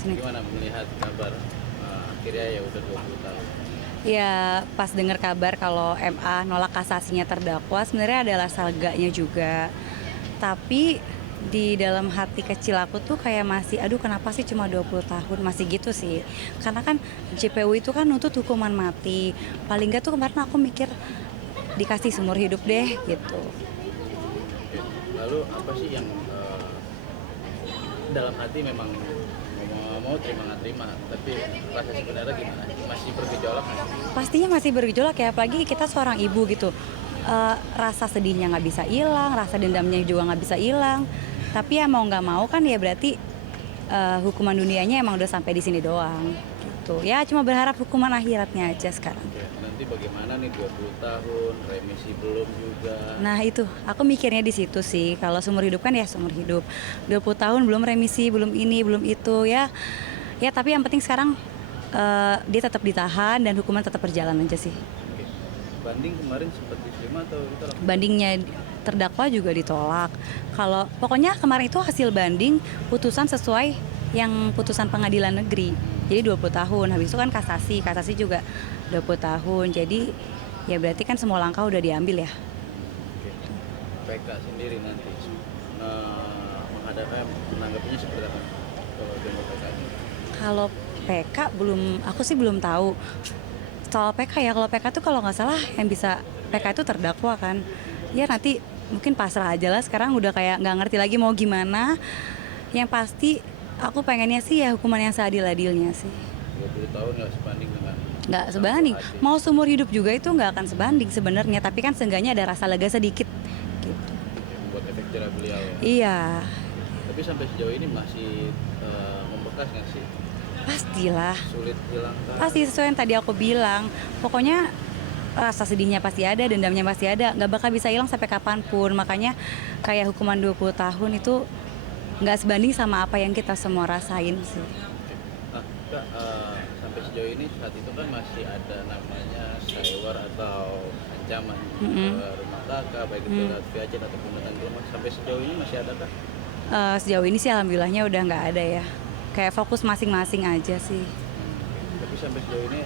sini. Gimana melihat kabar akhirnya ya udah 20 tahun? Ya pas dengar kabar kalau MA nolak kasasinya terdakwa sebenarnya adalah saganya juga. Tapi di dalam hati kecil aku tuh kayak masih aduh kenapa sih cuma 20 tahun masih gitu sih. Karena kan JPU itu kan nuntut hukuman mati. Paling nggak tuh kemarin aku mikir dikasih seumur hidup deh gitu. Oke. Lalu apa sih yang dalam hati memang mau terima nggak terima, tapi rasa sebenarnya gimana? Masih bergejolak nggak sih? Pastinya masih bergejolak ya, apalagi kita seorang ibu gitu. Rasa sedihnya nggak bisa hilang, rasa dendamnya juga nggak bisa hilang. Tapi ya mau nggak mau kan ya berarti hukuman dunianya emang udah sampai di sini doang. Gitu. Ya cuma berharap hukuman akhiratnya aja sekarang. Oke. Nanti bagaimana nih 20 tahun, remisi belum juga. Nah itu, aku mikirnya di situ sih. Kalau seumur hidup kan ya seumur hidup. 20 tahun belum remisi, belum ini, belum itu ya. Ya tapi yang penting sekarang dia tetap ditahan dan hukuman tetap berjalan aja sih. Oke. Banding kemarin sempat diterima atau ditolak? Bandingnya terdakwa juga ditolak. Kalau pokoknya kemarin itu hasil banding putusan sesuai yang putusan pengadilan negeri. Jadi 20 tahun. Habis itu kan kasasi, kasasi juga 20 tahun. Jadi ya berarti kan semua langkah udah diambil ya. Oke. PK sendiri nanti menghadapnya menanggapinya seperti apa kalau demo PK ini? Kalau PK belum, aku sih belum tahu. Soal PK ya, kalau PK tuh kalau nggak salah yang bisa PK itu terdakwa kan. Ya nanti mungkin pasrah aja lah, sekarang udah kayak nggak ngerti lagi mau gimana. Yang pasti aku pengennya sih ya hukuman yang seadil-adilnya sih. 20 tahun nggak sebanding dengan Nggak sebanding, mau seumur hidup juga itu nggak akan sebanding sebenarnya. Tapi kan seenggaknya ada rasa lega sedikit gitu. membuat efek jerah beliau ya. Iya, Tapi sampai sejauh ini masih membekas nggak sih? pastilah. Sulit hilangkan? Pasti sesuai yang tadi aku bilang. Pokoknya rasa sedihnya pasti ada, dendamnya pasti ada, nggak bakal bisa hilang sampai kapanpun. Makanya kayak hukuman 20 tahun itu nggak sebanding sama apa yang kita semua rasain sih. Oke. Nah, Kak, sampai sejauh ini saat itu kan masih ada namanya sewer atau ancaman ke rumah kakak, baik itu lewat viajen ataupun datang ke rumah. Sampai sejauh ini masih ada kah? Sejauh ini sih alhamdulillahnya udah nggak ada ya. Kayak fokus masing-masing aja sih. Tapi sampai sejauh ini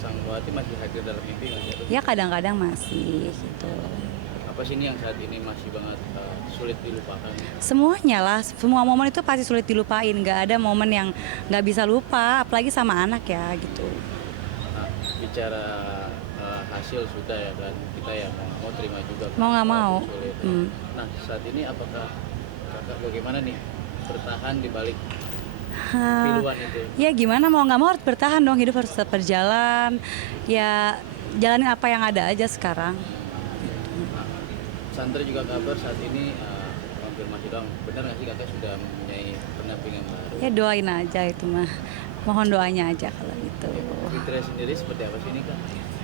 Sang Wati masih hadir dalam mimpi nggak sih? Ya kadang-kadang masih gitu. Apa sih ini yang saat ini masih banget sulit dilupakan? Semuanya lah, semua momen itu pasti sulit dilupain. Nggak ada momen yang nggak bisa lupa, apalagi sama anak ya gitu. Nah, bicara hasil sudah ya kan, kita ya mau terima juga. Mau nggak mau. Sulit. Nah, saat ini apakah kakak bagaimana nih bertahan di balik piluan itu? Ya gimana mau nggak mau harus bertahan dong, hidup harus tetap berjalan. Ya jalanin apa yang ada aja sekarang. Nah, Santri juga kabar saat ini konfirmasi dong, benar nggak sih kakak sudah mempunyai pendampingan baru? Ya doain aja itu mah. Mohon doanya aja kalau gitu. Kriteria sendiri seperti apa sih ini kak?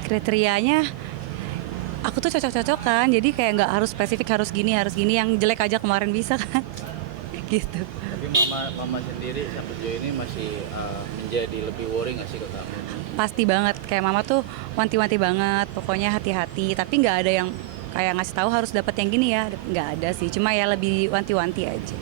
Kriterianya aku tuh cocok-cocokan, jadi kayak nggak harus spesifik harus gini, yang jelek aja kemarin bisa kan. Gitu. Tapi mama sendiri sampai sejauh ini masih menjadi lebih worry nggak sih ke kamu? Pasti banget, kayak mama tuh wanti-wanti banget, pokoknya hati-hati. Tapi nggak ada yang kayak ngasih tahu harus dapat yang gini ya, nggak ada sih. Cuma ya lebih wanti-wanti aja.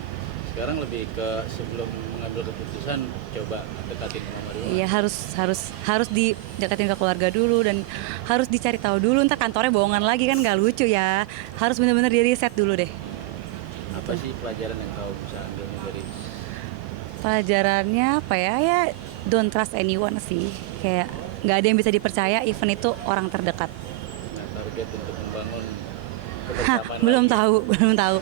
Sekarang lebih ke sebelum mengambil keputusan coba dekatin mama dulu. Iya harus didekatin ke keluarga dulu dan harus dicari tahu dulu. Ntar kantornya bohongan lagi kan nggak lucu ya. Harus bener-bener di reset dulu deh. Apa sih pelajaran yang kau bisa ambilnya dari Pelajarannya apa ya? Ya don't trust anyone sih. Kayak nggak ada yang bisa dipercaya, even itu orang terdekat. target untuk membangun Hah, kebersamaan? belum lagi? tahu, belum tahu.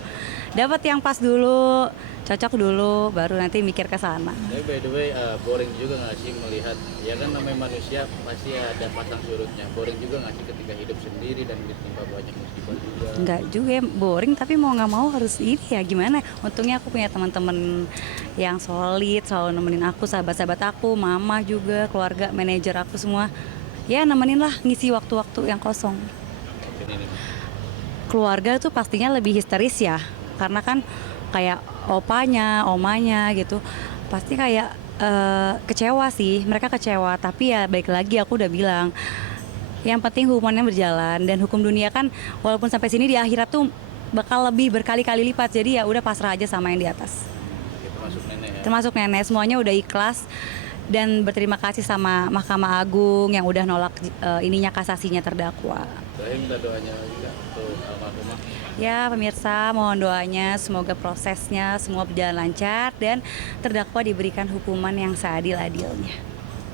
Dapat yang pas dulu, cocok dulu, baru nanti mikir ke sana. Tapi by the way, boring juga nggak sih melihat, ya kan namanya manusia pasti ada pasang surutnya. Boring juga nggak sih ketika hidup sendiri dan ditimpa banyak musibah juga? Nggak juga ya, boring tapi mau nggak mau harus ini ya gimana. Untungnya aku punya teman-teman yang solid, selalu nemenin aku, sahabat-sahabat aku, mama juga, keluarga, manajer aku semua. Ya nemenin lah, ngisi waktu-waktu yang kosong. Ini nih. Keluarga tuh pastinya lebih histeris ya, karena kan kayak opanya, omanya gitu, pasti kayak kecewa sih, mereka kecewa. Tapi ya balik lagi aku udah bilang, yang penting hukumannya berjalan dan hukum dunia kan walaupun sampai sini di akhirat tuh bakal lebih berkali-kali lipat. Jadi ya udah pasrah aja sama yang di atas. Kita masuk nenek ya. termasuk nenek, semuanya udah ikhlas dan berterima kasih sama Mahkamah Agung yang udah nolak kasasinya terdakwa. Saya minta doanya juga untuk almarhumah. Ya pemirsa, mohon doanya semoga prosesnya semua berjalan lancar dan terdakwa diberikan hukuman yang seadil-adilnya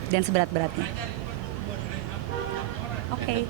dan seberat-beratnya. Oke.